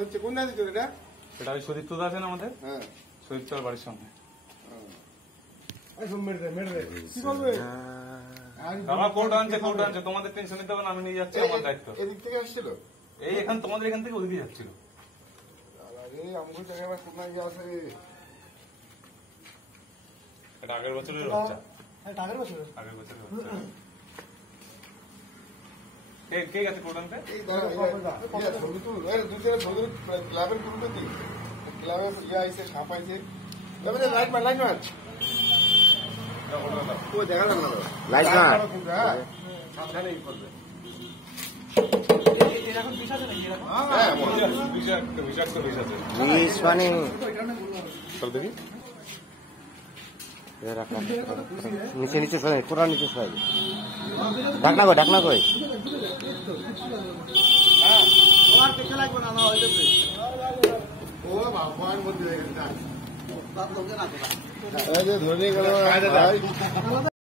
হচ্ছে কোন দাস এটা? এটা ওই সুদীপ্ত দাস আছেন আমাদের। হ্যাঁ, সুদীপ্ত বাড়ির সামনে। কি বলবে? বাবা কোর্ট আনছে, তোমাদের টেনশন নিতে হবে না, আমি নিয়ে যাচ্ছি, আমার দায়িত্ব। এদিক থেকে আসছিল এই তোমাদের এখান থেকে ওদিকে যাচ্ছিল। এটা আগের বছরের বাচ্চা। আগের বছরের বাচ্চা। কে গেছে কোর্ট আনতে? ক্লাবের ক্লাবের ইয়ে আইসে, সাপ আইসে, লাইট মার ও দেখা যান না লাইট মার সাবধানে ই করবে। নিচে নিচে সরাই, পুরা নিচে সরাই। ঢাকনা কই ধরে গেল।